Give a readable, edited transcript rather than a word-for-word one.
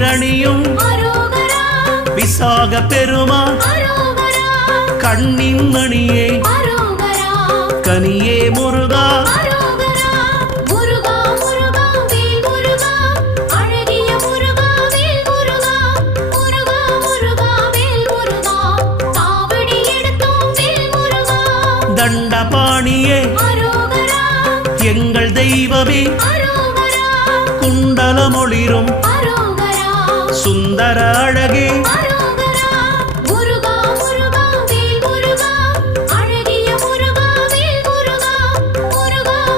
நீரணியும் விசாக பெருமான் கண்ணின் மணியே கனியே முருகா தண்டபாணியே எங்கள் தெய்வமே குண்டலமொளிரும் சுந்தர அழகே